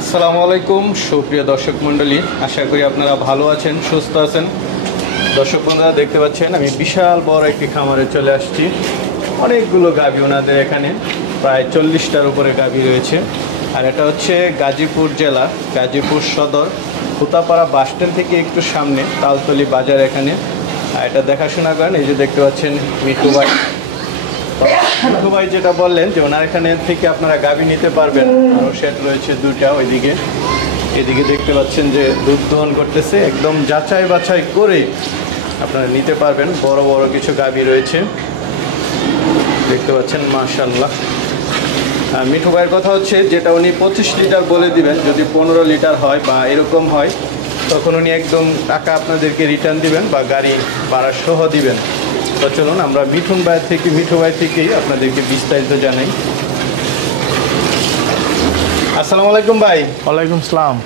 আসসালামু আলাইকুম সুপ্রিয় দর্শক মণ্ডলী, আশা করি আপনারা ভালো আছেন, সুস্থ আছেন। দর্শক বন্ধুরা দেখতে পাচ্ছেন আমি বিশাল বড় একটি খামারে চলে আসছি। অনেকগুলো গাভী ওনাদের এখানে, প্রায় 40টার উপরে গাভী রয়েছে। আর এটা হচ্ছে গাজীপুর জেলা, গাজীপুর সদর, হুতাপাড়া বাসস্ট্যান্ড থেকে একটু সামনে তালতলি বাজার এখানে। আর এটা দেখাশোনা করেন, এই যে দেখতে পাচ্ছেন মিঠু ভাই। মিঠু ভাই যেটা বললেন যে ওনার এখানে থেকে আপনারা গাভী নিতে পারবেন। আরও সেট রয়েছে দুটা ওইদিকে, এদিকে দেখতে পাচ্ছেন যে দুধ দহন করতেছে, একদম যাচাই বাছাই করে আপনারা নিতে পারবেন। বড় বড় কিছু গাভী রয়েছে দেখতে পাচ্ছেন, মাশাআল্লাহ। মিঠু ভাইয়ের কথা হচ্ছে যেটা উনি 25 লিটার বলে দিবেন, যদি 15 লিটার হয় বা এরকম হয় তখন উনি একদম টাকা আপনাদেরকে রিটার্ন দিবেন বা গাড়ি ভাড়া সহ দিবেন। তো চলুন আমরা মিঠু ভাই থেকেই আপনাদেরকে বিস্তারিত জানাই। আসসালামু আলাইকুম ভাই। ওয়ালাইকুম আসসালাম।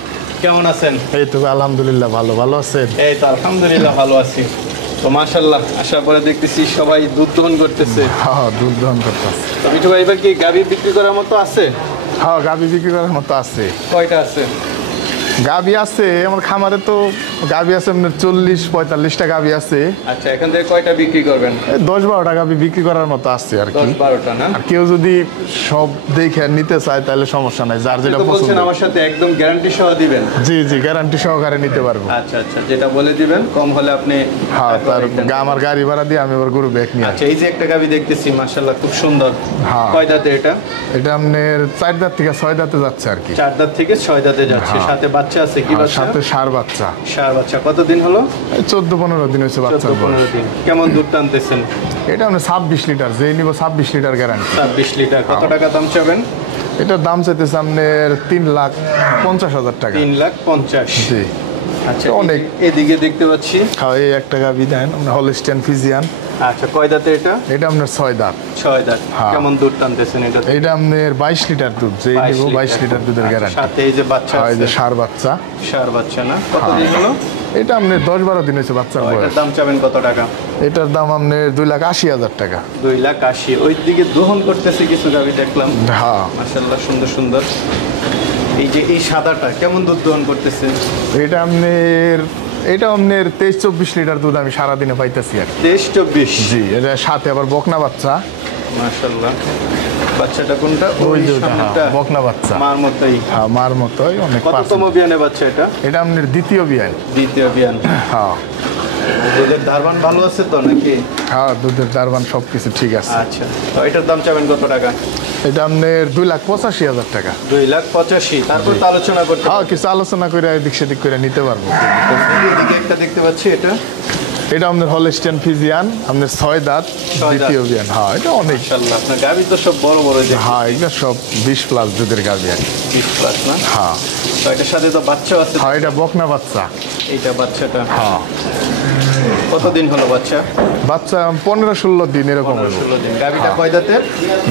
কেমন আছেন? এই তো আলহামদুলিল্লাহ ভালো আছেন? এই তো আলহামদুলিল্লাহ ভালো আছি। তো মাশাআল্লাহ, আশা করে দেখতেছি সবাই দুধ দহন করতেছে। হ্যাঁ, দুধ দহন করতেছে। তো মিঠু ভাই, এবার কি গাভী বিক্রি করার মতো আছে? হ্যাঁ, গাভী বিক্রি করার মতো আছে। কয়টা আছে? গাভী আছে আমার খামারে, তো গাভী আছে আপনার 40-45টা গাভী আছে। আচ্ছা, এখান থেকে কয়টা বিক্রি করবেন? 10-12টা গাভী বিক্রি করার মতো আছে আর কি। 10-12টা না? আর কেউ যদি সব দেখে নিতে চায় তাহলে সমস্যা নাই, যার যেটা পছন্দ। বলছেন আমার সাথে একদম গ্যারান্টি সহ দিবেন? জি, গ্যারান্টি সহকারে নিতে পারবো। আচ্ছা, যেটা বলে দিবেন, কম হলে আপনি। হ্যাঁ, তার আমার গাড়ি ভাড়া দিয়ে আমি আবার গরু ব্যাগ নিয়ে। আচ্ছা, এই যে একটা গাভী দেখতেছি, মাশাআল্লাহ খুব সুন্দর। হ্যাঁ। কয় দাঁতে এটা? এটা আপনার 4 দাঁত থেকে 6 দাঁতে যাচ্ছে আর কি। 4 দাঁত থেকে 6 দাঁতে যাচ্ছে। সাথে বাচ্চা আছে? কি বাচ্চা? সাথে ষাঁড় বাচ্চা। ষাঁড় বাচ্চা। কতদিন হলো? 14-15 দিন হয়েছে বাচ্চার বয়স। 14-15 দিন। কেমন দুধ টানতেছেন? এটা আমরা 26 লিটার, যেই নিব 26 লিটার গ্যারান্টি। 26 লিটার। কত টাকা দাম চাবেন? এটার দাম চাইতেছে আপনার 3,50,000 টাকা। 3,50,000। জি। আচ্ছা, অনেক। এদিকে দেখতে পাচ্ছি। হ্যাঁ, এই একটা গাভী দেন, আমরা হলস্টিয়ান ফিজিয়ান। আচ্ছা, কয় দাঁতে এটা? এটা আপনার 6 দাঁত। 6 দাঁত। হ্যাঁ। কেমন দুধ টানতেছেন এটা? এটা আপনার 22 লিটার দুধ, যেই নিব 22 লিটার দুধের গ্যারান্টি। সাথে এই যে বাচ্চা এই আছে, যে ষাঁড় বাচ্চা। ষাঁড় বাচ্চা না? কতদিন হলো? এটা আপনার 10-12 দিন হয়েছে বাচ্চার এটার বয়স। দাম চাবেন কত টাকা? এটার দাম আপনার 2,80,000 টাকা। 2,80,000। ওই দিকে দহন করতেছে কিছু গাভী দেখলাম। হ্যাঁ। মাশাআল্লাহ, সুন্দর সুন্দর। এই যে এই সাদাটা কেমন দুধ দহন করতেছে? এটা আপনার 23-24 লিটার দুধ আমি সারাদিনে পাইতেছি আর কি। 23-24? জি। এটা সাথে আবার বকনা বাচ্চা। মাশাআল্লাহ। বাচ্চাটা কোনটা? ওই যে ওটা, সামনেরটা? বকনা বাচ্চা। মার মতোই। হ্যাঁ, মার মতোই অনেক। কততম বিয়ানে বাচ্চা এটা? এটা আপনার দ্বিতীয় বিয়ান। দ্বিতীয় বিয়ান। হ্যাঁ। দুধের ধারবান ভালো আছে তো নাকি? হ্যাঁ, দুধের দারবান সবকিছু ঠিক আছে। আচ্ছা, তো এটার দাম চাবেন কত টাকা? এটা আপনার 2,85,000 টাকা। 2,85,000। তারপর তো আলোচনা করতে হ্যাঁ, হবে। কিছু আলোচনা করে এদিক সেদিক করে নিতে পারবো। এদিকে একটা দেখতে পাচ্ছি, এটা এটা আপনার হলস্টিয়ান ফিজিয়ান, আপনার 6 দাঁত, দ্বিতীয় বিয়ান। হ্যাঁ, এটা অনেক। মাশাআল্লাহ, আপনার গাভী তো সব বড় বড় যে। হ্যাঁ, এগুলো সব 20+ দুধের গাভী আর কি। 20+ না? হ্যাঁ। তো এটার সাথে তো বাচ্চা আছে। হ্যাঁ, এটা বকনা বাচ্চা। এইটা বাচ্চাটা হ্যাঁ। কতদিন হলো বাচ্চা? বাচ্চা 15-16 দিন এরকম। 15-16 দিন। গাভীটা কয় দাঁতের?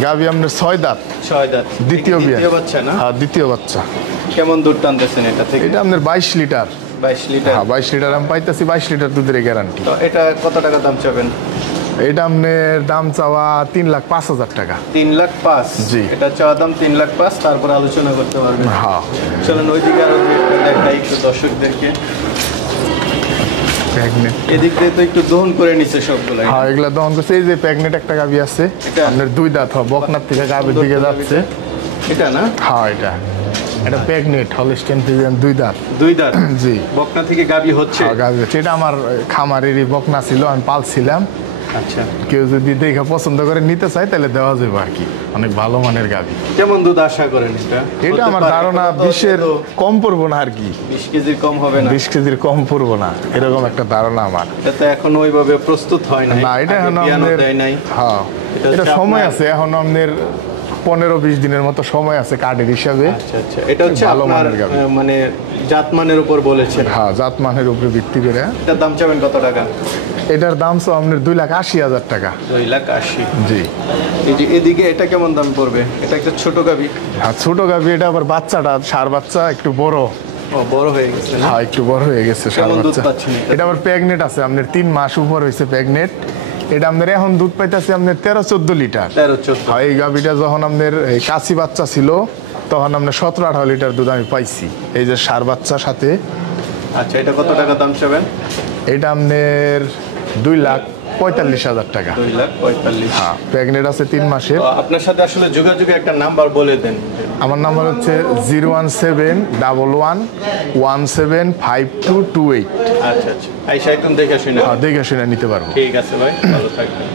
গাভী আপনার 6 দাঁত, 6 দাঁত। দ্বিতীয় বিয়ান। দ্বিতীয় বাচ্চা না? হ্যাঁ, দ্বিতীয় বাচ্চা। কেমন দুধ টানতেছেন এটা থেকে? এটা আপনার 22 লিটার। 22 লিটার। হ্যাঁ, 22 লিটার আমি পাইতেছি, 22 লিটার দুধের গ্যারান্টি। তো এটা কত টাকা দাম চাবেন? এটা আপনার দাম চাওয়া 3,05,000 টাকা। 3,05,000? জি। এটা চাওয়া দাম 3,05,000, তারপর আলোচনা করতে পারবেন। হ্যাঁ। চলেন ওইদিকে আরো দুই একটা দেখাই একটু দর্শকদেরকে। প্যাগনেট। এদিক দিয়ে তো একটু দহন করে নিচ্ছে সবগুলো। হ্যাঁ, এগুলা দহন করছে। এই যে প্যাগনেট একটা গাভী আছে, এটা? আপনার 2 দাঁত। হয় বকনার থেকে গাভীর দিকে যাচ্ছে। এটা না? হ্যাঁ, এটা প্যাগনেট হলস্টিয়ান ফিজিয়ান 2 দাঁত। 2 দাঁত? জি। বকনা থেকে গাভী হচ্ছে? হ্যাঁ, গাভী হচ্ছে। এটা আমার খামারেরই বকনা ছিল, আমি পালছিলাম। আচ্ছা। কেউ যদি দেখে পছন্দ করে নিতে চায় তাহলে দেওয়া যাবে আর কি। অনেক ভালো মানের গাভী। কেমন দুধ আশা করেন এটা? এটা আমার ধারণা 20-এর কম পড়বো না আর কি। 20 কেজির কম হবে না? 20 কেজির কম পড়বো না, এরকম একটা ধারণা আমার। এটা তো এখন ওইভাবে প্রস্তুত হয় নাই। না, এটা এখন বিয়ানও আমাদের। দেয় নাই। হ্যাঁ, এটা এটা হচ্ছে সময় আপনার- আছে এখন আমাদের 15-20 দিনের মতো সময় আছে কার্ডের হিসাবে। আচ্ছা, এটা হচ্ছে ভালো আপনার মানের গাভী। মানে জাতমানের উপর বলেছেন। হ্যাঁ, জাত মানের উপরে ভিত্তি করে। এটার দাম চাবেন কত টাকা? এটার দাম তো আপনার 2,80,000 টাকা। 2,80,000। জি। এই যে এদিকে এটা কেমন দাম পড়বে? এটা একটা ছোট গাভী। আর ছোট গাভী, এটা আবার বাচ্চাটা ষাঁড় বাচ্চা একটু বড়। ও, বড় হয়ে গেছে না? হ্যাঁ, একটু বড় হয়ে গেছে ষাঁড় কেমন দুধ বাচ্চা। পাচ্ছেন এটা? এটা আবার প্রেগনেট আছে, আপনার 3 মাস উপর হয়েছে প্রেগনেট। এটা আপনার এখন দুধ পাইতেছে আপনার 13-14 লিটার। 13-14? এই গাভীটা যখন আপনার কাশি বাচ্চা ছিল তখন আপনার 17-18 লিটার দুধ আমি পাইছি। এই যে সার বাচ্চার সাথে আচ্ছা, এটা কত টাকা দাম চাবেন? এটা আপনার 2,45,000 টাকা। 2,45,000। হ্যাঁ, প্রেগনেন্ট আছে 3 মাসের। তো আপনার সাথে আসলে যোগাযোগে একটা নাম্বার বলে দেন। আমার নাম্বার হচ্ছে 01711175228। আচ্ছা আচ্ছা, আইসা একদম দেখে শুনে। দেখে শুনে নিতে পারবো। ঠিক আছে ভাই, ভালো থাকবেন।